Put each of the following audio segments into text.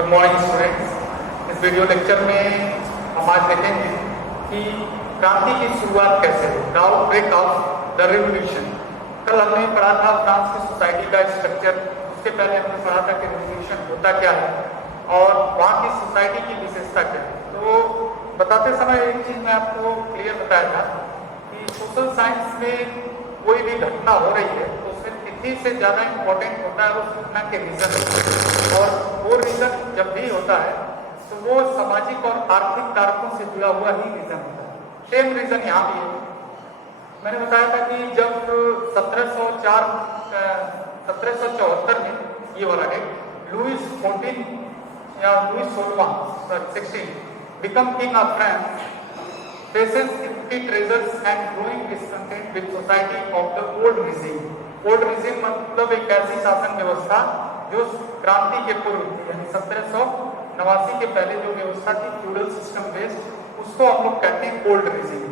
Good morning students. इस video lecture में हम आज देखेंगे कि क्रांति की शुरुआत कैसे हुई, the outbreak of the revolution. कल हमने पढ़ा था फ्रांस की सोसाइटी का स्ट्रक्चर, उसके पहले हमने पढ़ा था कि रिवोल्यूशन होता क्या है और वहाँ की सोसाइटी की विशेषता क्या है। तो बताते समय एक चीज़ मैं आपको क्लियर बताया था कि सोशल साइंस में कोई भी घटना हो रही है तो उसमें तिथि से ज़्यादा इम्पोर्टेंट होता है उस घटना के रीजन, और वो रीजन जब भी होता है तो वो सामाजिक और आर्थिक कारकों से जुड़ा हुआ ही रीजन होता है। सेम रीजन यहाँ भी है। मैंने बताया था कि जब 1774 में ये वाला डेट लुइस 14 या Louis 16 become king of France faces empty treasures and growing discontent with society of the old regime. Old regime मतलब एक ऐसी शासन व्यवस्था जो क्रांति के पूर्व थी, यानी 1789 के पहले जो व्यवस्था थी फ्यूडल सिस्टम बेस्ड, उसको हम लोग कहते हैं ओल्ड regime।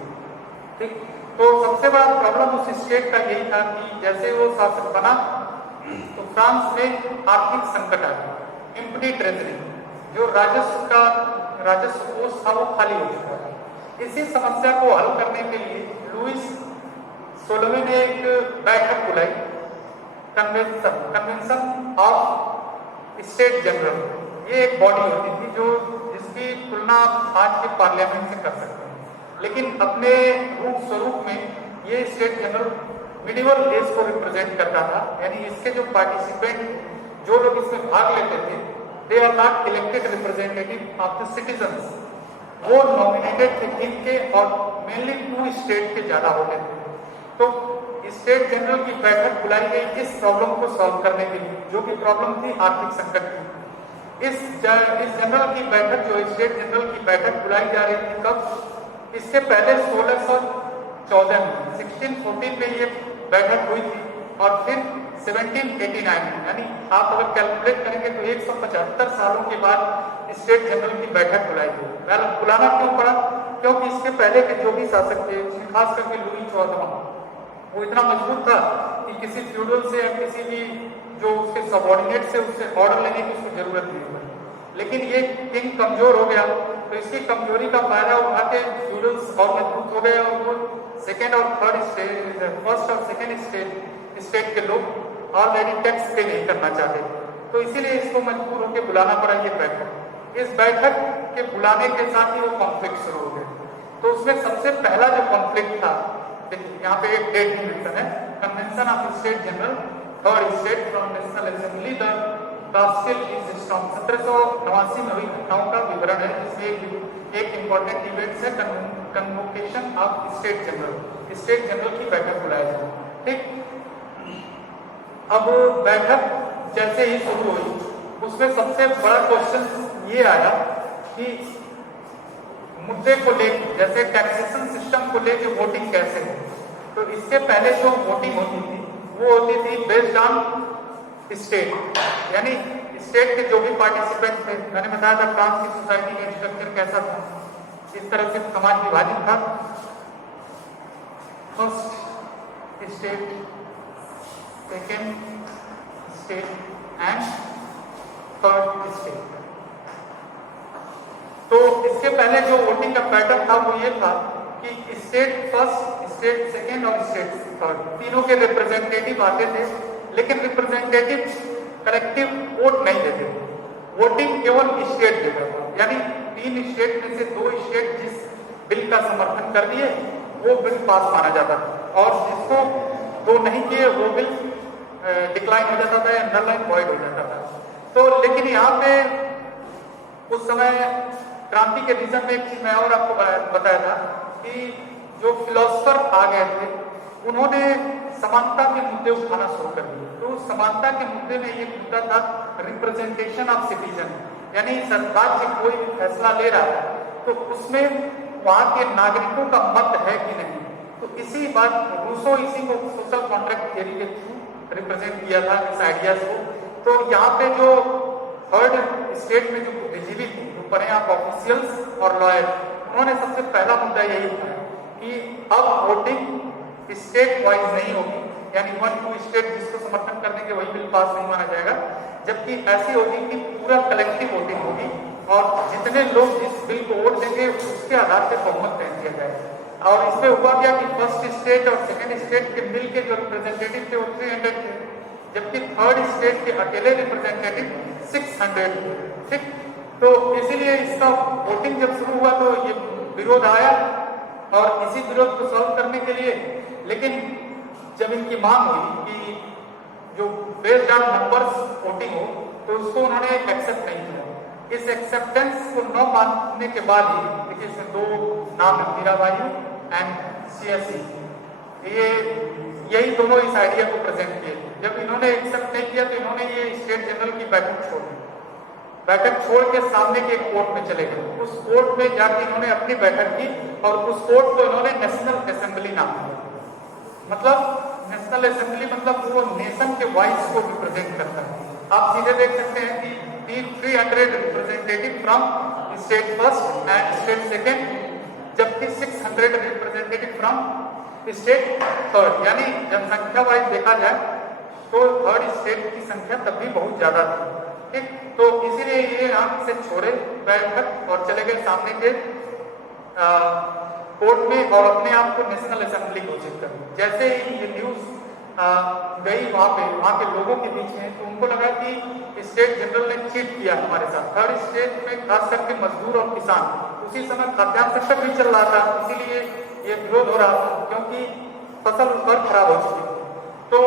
ठीक, तो सबसे बड़ा प्रॉब्लम उस स्टेट का यही था कि जैसे वो शासक बना तो फ्रांस में आर्थिक संकट आ गया, एम्प्टी ट्रेजरी, जो राजस्व कोष था वो खाली हो चुका था। इसी समस्या को हल करने के लिए लुइस 16वें ने एक बैठक बुलाई, कन्वेंशन ऑफ स्टेट जनरल। ये एक बॉडी होती थी जो जिसकी तुलना आज के पार्लियामेंट से कर सकते हैं, लेकिन अपने रूप स्वरूप में ये स्टेट जनरल मिडिवल एज को रिप्रेजेंट करता था, यानी इसके जो पार्टिसिपेंट जो लोग इसमें भाग लेते थे they are not elected representative of the citizens, वो नॉमिनेटेड थे किंग के और मेनली 2 स्टेट के ज्यादा होते थे। तो स्टेट जनरल की बैठक बुलाई गई इस प्रॉब्लम को सॉल्व करने के लिए, जो कि प्रॉब्लम थी आर्थिक संकट की। इस जनरल की बैठक, जो स्टेट जनरल की बैठक बुलाई जा रही थी कब, इससे पहले 1614 में 1614 में ये बैठक हुई थी और फिर 1789 में, यानी आप अगर कैलकुलेट करेंगे तो 175 सालों के बाद स्टेट जनरल की बैठक बुलाई गई। बुलाना क्यों पड़ा? क्योंकि इसके पहले के जो भी शासक थे, खास करके लुई 14वां, वो इतना मजबूत था कि किसी फ्यूडल से या किसी भी जो उसके सबऑर्डिनेट से उससे ऑर्डर लेने की उसको जरूरत नहीं पड़ी। लेकिन ये किंग कमजोर हो गया तो इसकी कमजोरी का फायदा उठा के फ्यूडल्स और मजबूत हो गए और वो सेकेंड और थर्ड स्टेट, फर्स्ट और सेकेंड स्टेट के लोग ऑलरेडी टैक्स पे नहीं करना चाहते, तो इसीलिए इसको मजबूर होकर बुलाना पड़ा ये बैठक। इस बैठक के बुलाने के साथ ही वो कॉन्फ्लिक्ट शुरू हो गए। तो उसमें सबसे पहला जो कॉन्फ्लिक्ट था, देखिए यहाँ पे एक डेट मेंशन है, convention of state general third state from national assembly the Bastille is strong. 1789 में हुई घटनाओं का विवरण है, जिसमें एक इंपॉर्टेंट इवेंट है convocation of state general, state general की बैठक बुलाया जाए। ठीक, अब बैठक जैसे ही शुरू हुई उसमें सबसे बड़ा क्वेश्चन ये आया कि मुद्दे को लेकर, जैसे टैक्सेशन सिस्टम को लेकर वोटिंग कैसे है। तो इसके पहले जो वोटिंग होती थी वो होती थी बेस्ड ऑन स्टेट, यानी स्टेट के जो भी पार्टिसिपेंट थे। मैंने बताया था फ्रांस की सोसाइटी का स्ट्रक्चर कैसा था, इस तरह से समाज विभाजित था। First state, second state and third state. तो इसके पहले जो वोटिंग का पैटर्न था वो ये था कि स्टेट फर्स्ट, स्टेट सेकेंड और स्टेट थर्ड तीनों के रिप्रेजेंटेटिव आते थे, लेकिन रिप्रेजेंटेटिव कलेक्टिव वोट नहीं देते थे, वोटिंग केवल स्टेट देता था। यानी 3 स्टेट में से 2 स्टेट जिस बिल का समर्थन कर दिए वो बिल पास माना जाता था, और जिसको 2 नहीं किए वो बिल डिक्लाइन हो जाता था या नल एंड वॉइड हो जाता था। तो लेकिन यहाँ पे उस समय क्रांति के रीजन में एक चीज मैं और आपको बताया था कि जो फिलोसफर आ गए थे उन्होंने समानता के मुद्दे उठाना शुरू कर दिए। तो समानता के मुद्दे में ये मुद्दा था रिप्रेजेंटेशन ऑफ सिटीजन, यानी सरकार से कोई भी फैसला ले रहा है तो उसमें वहाँ के नागरिकों का मत है कि नहीं। तो इसी बात रूसो इसी को सोशल कॉन्ट्रैक्ट थियरी के थ्रू रिप्रेजेंट किया था इस आइडियाज को। तो यहाँ पे जो थर्ड स्टेट में जो बुद्धिजीवी थे, जो बने आप ऑफिशियल्स और लॉयर, उन्होंने सबसे पहला मुद्दा यही उठाया कि अब वोटिंग स्टेट वाइज नहीं होगी, यानी 1-2 स्टेट जिसको समर्थन कर देंगे वही बिल पास नहीं माना जाएगा, जबकि ऐसी होगी कि पूरा कलेक्टिव वोटिंग उसके आधार पर बहुमत तय किया जाए। और इसमें हुआ क्या कि फर्स्ट स्टेट और सेकंड स्टेट के मिल के जो रिप्रेजेंटेटिव थे वो 300 थे, जबकि थर्ड स्टेट के अकेले रिप्रेजेंटेटिव 600 थे। ठीक, तो इसीलिए इसका वोटिंग जब शुरू हुआ तो ये विरोध आया, और इसी विरोध को सॉल्व करने के लिए, लेकिन जब इनकी मांग हुई कि जो बेस्ड ऑन नंबर्स वोटिंग हो, तो उसको उन्होंने एक्सेप्ट नहीं किया। इस एक्सेप्टेंस को न मानने के बाद ही, देखिए इसमें दो नाम है, मीराबाई एंड सीएससी, यही दोनों इस आइडिया को प्रेजेंट किए। जब इन्होंने एक्सेप्ट नहीं किया तो इन्होंने ये स्टेट जनरल की बैठक छोड़ दी। बैठक छोड़ के सामने के कोर्ट में चले गए। उस कोर्ट में जाके इन्होंने अपनी बैठक की और उस कोर्ट को इन्होंने नेशनल असेंबली नाम दिया। मतलब नेशनल असेंबली मतलब वो नेशन के वॉइस को रिप्रेजेंट करता है। आप सीधे देख सकते हैं कि 300 representative from state first and state second, जबकि 600 रिप्रेजेंटेटिव फ्रॉम स्टेट थर्ड। यानी जनसंख्या वाइज देखा जाए तो थर्ड स्टेट की संख्या तब भी बहुत ज्यादा थी। ठीक, तो इसीलिए ये यहाँ से छोड़े बैठक और चले गए सामने के कोर्ट में और अपने आप को नेशनल असेंबली घोषित कर। जैसे ही ये न्यूज गई वहाँ के लोगों के बीच में, तो उनको लगा कि स्टेट जनरल ने चीट किया हमारे साथ। थर्ड स्टेट में खास करके मजदूर और किसान, उसी समय खाद्यान्न संकट भी चल रहा था, इसीलिए ये विरोध हो रहा था, क्योंकि फसल उस पर खराब हो चुकी थी। तो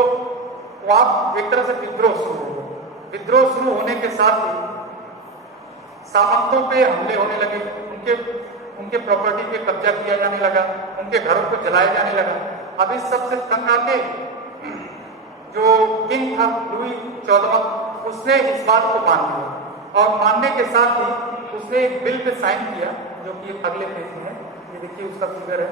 वहाँ एक तरह से विद्रोह शुरू हो। विद्रोह शुरू होने के साथ ही सामंतों पे हमले होने लगे, उनके प्रॉपर्टी पे कब्जा किया जाने लगा, उनके घरों को जलाया जाने लगा। अब इस सबसे तंग आके जो किंग था लुई 14वां, उसने इस बात को मान लिया और मानने के साथ ही उसने एक बिल पे साइन किया, जो कि अगले पेज में है। ये देखिए उसका फिगर है।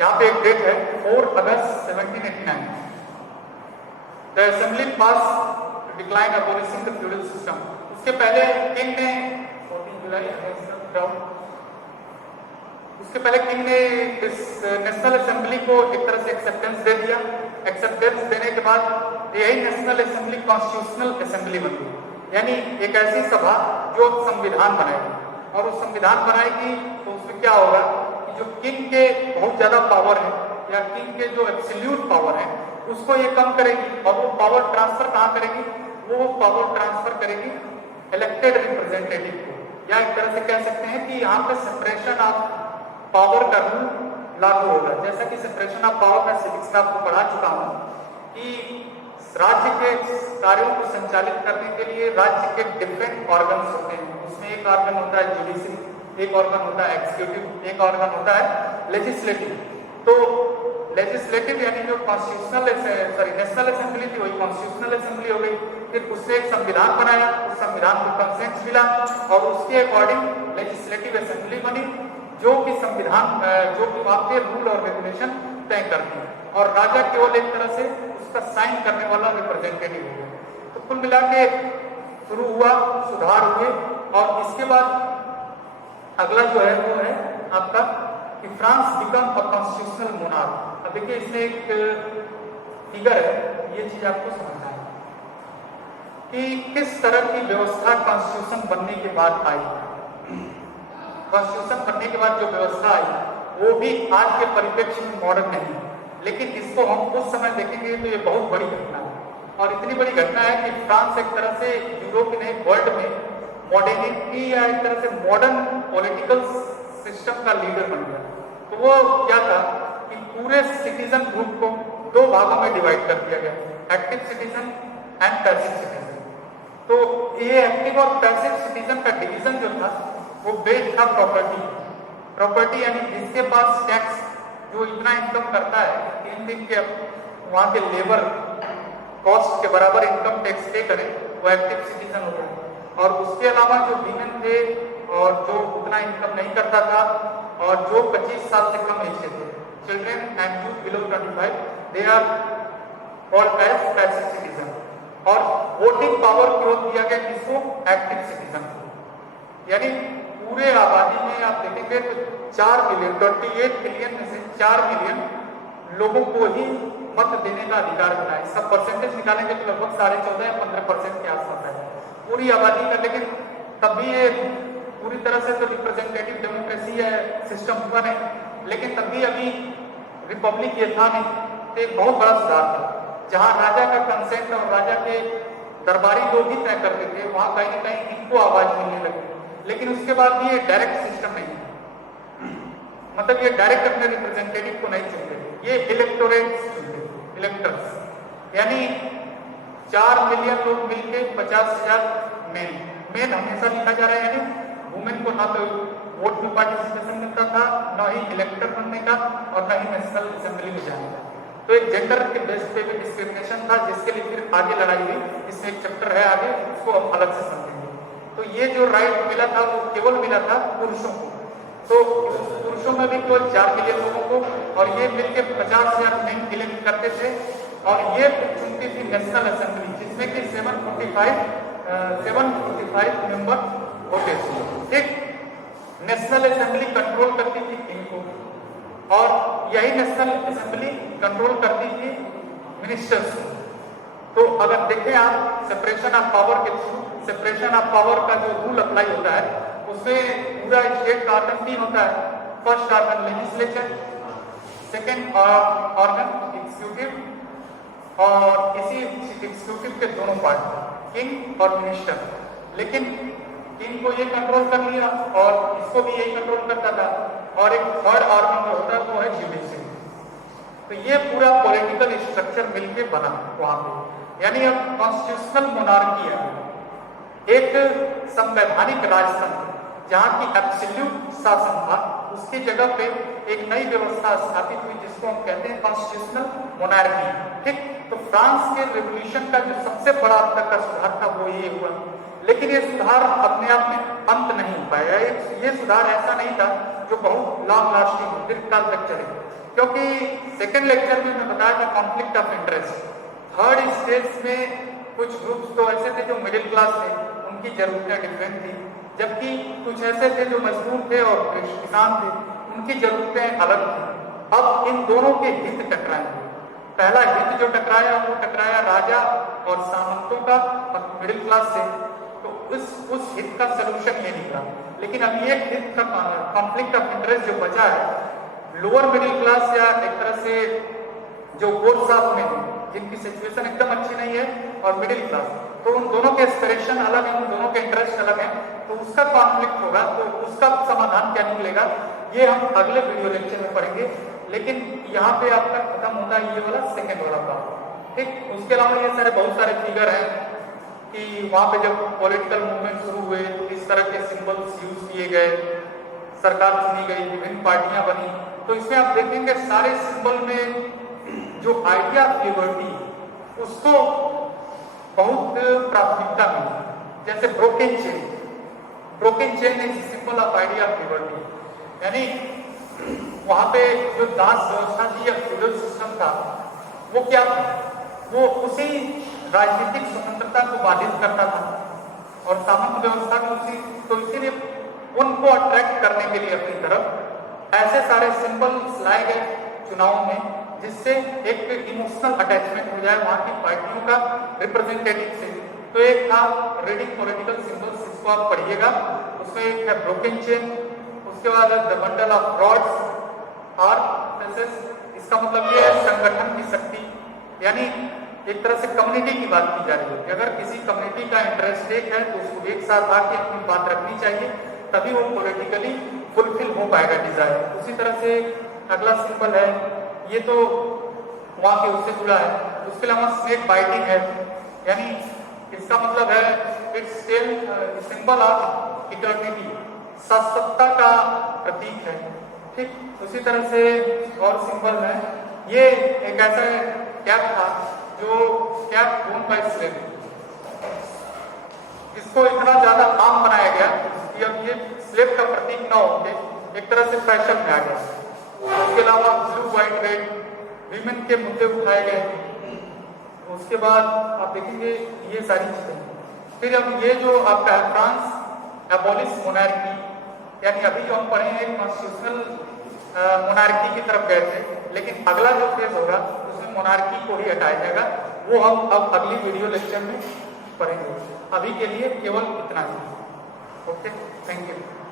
यहाँ पे एक डेट है 4 अगस्त 1789। The assembly pass decline abolishing the feudal system. उसके पहले किंग ने 14 जुलाई उसके पहले किंग ने इस नेशनल असेंबली को एक तरह से एक्सेप्टेंस दे दिया। एक्सेप्टेंस देने के बाद यही नेशनल असेंबली कॉन्स्टिट्यूशनल असेंबली बन गई, यानी एक ऐसी सभा जो संविधान बनाएगी। और उस संविधान बनाएगी तो उसमें क्या होगा कि जो किंग के बहुत ज्यादा पावर है या किंग के जो एब्सोल्यूट पावर है उसको ये कम करेगी, और वो पावर ट्रांसफर कहाँ करेगी? वो पावर ट्रांसफर करेगी इलेक्टेड रिप्रेजेंटेटिव को। या एक तरह से कह सकते हैं कि यहाँ पे सेपरेशन ऑफ पावर का रूल लागू होगा। जैसा कि सेपरेशन ऑफ पावर में सिविक्स में आपको पढ़ा चुका हूँ कि राज्य के कार्यों को संचालित करने के लिए राज्य के डिफरेंट ऑर्गन्स होते हैं। उसमें एक ऑर्गन होता है जुडिशरी, एक ऑर्गन होता है एक्सिक्यूटिव, एक ऑर्गन होता है लेजिस्लेटिव। तो लेजिस्लेटिव यानी जो नेशनल असेंबली थी वही कॉन्स्टिट्यूशनल असेंबली हो गई। फिर उससे एक संविधान बनाया, उस संविधान को कंसेंट मिला और उसके अकॉर्डिंग लेजिस्लेटिव असेंबली बनी, जो कि संविधान जो कि वहाँ पे रूल और रेगुलेशन तय करती है, और राजा केवल एक तरह से उसका साइन करने वाला रिप्रेजेंटेटिव हो गया। तो कुल मिला के शुरू हुआ, सुधार हुए, और इसके बाद अगला जो है वो है आपका कि France become a constitutional monarch. अब देखिए इसमें एक फिगर है, ये चीज आपको समझना है कि किस तरह की व्यवस्था कॉन्स्टिट्यूशन बनने के बाद आई। कॉन्स्टिट्यूशन बनने के बाद जो व्यवस्था आई वो भी आज के परिप्रेक्ष्य में मॉडर्न नहीं, लेकिन इसको हम उस समय देखेंगे तो ये बहुत बड़ी घटना है। और इतनी बड़ी घटना है कि फ्रांस एक तरह से यूरोप के नहीं वर्ल्ड में मॉडर्निटी या एक तरह से मॉडर्न पॉलिटिकल सिस्टम का लीडर बन गया। तो वो क्या था कि पूरे सिटीजन ग्रुप को दो भागों में डिवाइड कर दिया गया, active citizen and passive citizen. तो ये एक्टिव और पैसिव सिटीजन का डिवीजन जो था वो बेस्ड था प्रॉपर्टी यानी जिसके पास टैक्स जो इतना इनकम करता है 3 दिन के वहाँ के लेबर कॉस्ट के बराबर इनकम टैक्स पे करे वो एक्टिव सिटीजन होता है। और उसके अलावा जो वीमेन थे और जो उतना इनकम नहीं करता था और जो 25 साल से कम एज के थे, children and youth below 25, they are called as passive citizen. और वोटिंग पावर क्यों दिया गया किसको? एक्टिव सिटीजन को। यानी पूरे आबादी में आप देखेंगे तो 4 मिलियन 28 मिलियन में से 4 मिलियन लोगों को ही मत देने का अधिकार मिला। इसका परसेंटेज निकालेंगे तो लगभग 14.5 या 15% के आसपास है पूरी आबादी का। लेकिन तब भी ये पूरी तरह से तो रिप्रेजेंटेटिव डेमोक्रेसी है सिस्टम हुआ नहीं, लेकिन तब भी अभी रिपब्लिक ये था नहीं, तो एक बहुत बड़ा सुधार था। जहां राजा का कंसेंट और राजा के दरबारी लोग ही तय करते थे, वहां कहीं ना कहीं इनको आवाज मिलने लगी। लेकिन उसके बाद भी ये डायरेक्ट सिस्टम नहीं है, मतलब ये डायरेक्ट अपने रिप्रेजेंटेटिव को नहीं चुनते, ये इलेक्टोरेट्स चुनते, इलेक्टर्स, यानी 4 मिलियन लोग मिलकर 50,000 मेन हमेशा लिखा जा रहा है, यानी वुमेन को ना तो वोट में पार्टिसिपेशन मिलता था, ना ही इलेक्टर बनने का, और ना ही नेशनल असेंबली में जाने का। तो एक जेंडर के बेस पे भी डिस्क्रिमिनेशन था, जिसके लिए फिर आगे लड़ाई हुई। इसमें एक चैप्टर है आगे, उसको हम अलग से समझेंगे। तो ये जो राइट मिला था वो केवल मिला था पुरुषों को, तो पुरुषों में भी केवल 4 मिलियन लोगों को, और ये मिलकर 50,000 मेन इलेक्ट करते थे, और ये चुनती थी नेशनल असेंबली, जिसमें कि 745 मेंबर होते थे। ठीक, नेशनल असेंबली कंट्रोल करती थी इनको, और यही नेशनल असेंबली कंट्रोल करती थी मिनिस्टर्स को। तो अगर देखें आप सेपरेशन ऑफ पावर के थ्रू, सेपरेशन ऑफ पावर का जो रूल अप्लाई होता है उसमें पूरा स्टेट का ऑर्गन 3 होता है। First organ legislature, second organ executive, और इसी एग्जीक्यूटिव के दोनों पार्ट किंग और मिनिस्टर। लेकिन किंग को ये कंट्रोल कर लिया और इसको भी यही कंट्रोल करता था, और एक थर्ड ऑर्गन जो होता है वो है जुडिशरी। तो ये पूरा पॉलिटिकल स्ट्रक्चर मिलके बना वहां पे, यानी अब कॉन्स्टिट्यूशनल मोनार्की है, एक संवैधानिक राजतंत्र जहां की एब्सोल्यूट शासन था, उसकी जगह पे एक नई व्यवस्था स्थापित हुई जिसको हम कहते हैं कॉन्स्टिट्यूशनल मोनार्की। ठीक, तो फ्रांस के रेवोल्यूशन का जो सबसे बड़ा अब तक का सुधार था वो ये हुआ। लेकिन ये सुधार अपने आप में अंत नहीं हो पाया। ये सुधार ऐसा नहीं था जो बहुत लॉन्ग लास्टिंग दीर्घकाल तक चले, क्योंकि सेकेंड लेक्चर में मैं बताया था conflict of interest. Third stage में कुछ ग्रुप्स तो ऐसे थे जो मिडिल क्लास थे, उनकी जरूरतें डिफरेंट थी, जबकि कुछ ऐसे थे जो मजदूर थे और किसान थे, उनकी जरूरतें अलग थी। अब इन दोनों के हित टकराए। पहला हित जो टकराया वो टकराया राजा और सामंतों का और मिडिल क्लास से, तो उस हित का सोल्यूशन ये निकला। लेकिन अब ये हित का कॉन्फ्लिक्ट ऑफ इंटरेस्ट जो बचा है, लोअर मिडिल क्लास या एक तरह से जो कोर्स ऑफ में जिनकी सिचुएशन एकदम अच्छी नहीं है, और मिडिल क्लास, तो उन दोनों के एस्पिरेशन अलग हैं, उन दोनों के इंटरेस्ट अलग हैं, तो उसका कॉन्फ्लिक्ट होगा, तो उसका समाधान क्या निकलेगा ये हम अगले वीडियो लेक्चर में पढ़ेंगे। लेकिन यहाँ पे आपका खत्म होता है ये वाला सेकेंड वाला काम। ठीक, उसके अलावा ये सारे बहुत सारे फिगर हैं कि वहां पे जब पॉलिटिकल मूवमेंट शुरू हुए इस तरह के सिंबल्स यूज किए गए, सरकार चुनी गई, विभिन्न पार्टियां बनी, तो इसमें आप देखेंगे सारे सिंबल में जो आइडिया ऑफ लिबर्टी उसको बहुत प्राथमिकता मिली। जैसे broken chain is symbol of idea of liberty, यानी वहां पे जो दास व्यवस्था थी या फ्यूडल सिस्टम था वो क्या था, वो उसी राजनीतिक स्वतंत्रता को बाधित करता था, और सामंत व्यवस्था में उसी, तो इसीलिए उनको अट्रैक्ट करने के लिए अपनी तरफ ऐसे सारे सिंबल्स लाए गए चुनाव में, जिससे एक इमोशनल अटैचमेंट हो जाए वहां की पार्टियों का रिप्रेजेंटेटिव से। तो एक था रीडिंग पॉलिटिकल सिंबल्स, इसको आप पढ़िएगा, उसमें एक है ब्रोकन चेन, उसके बाद द बंडल ऑफ रॉड्स और इसका मतलब ये है संगठन की शक्ति, यानी एक तरह से कम्युनिटी की बात की जा रही है कि अगर किसी कम्युनिटी का इंटरेस्ट एक है तो उसको एक साथ आके अपनी बात रखनी चाहिए, तभी वो पॉलिटिकली फुलफिल हो पाएगा डिजायर। उसी तरह से अगला सिंबल है, ये तो वहां के उससे जुड़ा है। उसके अलावा स्नेक बाइटिंग है, यानी इसका मतलब है इट्स सिंबल ऑफ इटर्निटी, शाश्वतता का प्रतीक है। ठीक, उसी तरह से और सिंबल है, ये एक ऐसा कैप था जो कैप ओन बाय स्लेव, इसको इतना ज्यादा आम बनाया गया कि अब ये स्लेव का प्रतीक ना होके एक तरह से फैशन में आ गया। उसके अलावा ब्लू व्हाइट रेड विमेन के मुद्दे उठाए गए। उसके बाद आप देखेंगे ये सारी चीजें। फिर अब ये जो आपका फ्रांस एबॉलिश मोनार्की, यानी अभी जो हम पढ़े हैं कॉन्स्टिट्यूशनल मोनार्की की तरफ गए थे, लेकिन अगला जो फेज होगा उसमें मोनार्की को ही हटाया जाएगा। वो हम अब अगली वीडियो लेक्चर में पढ़ेंगे। अभी के लिए केवल इतना ही। Okay, thank you.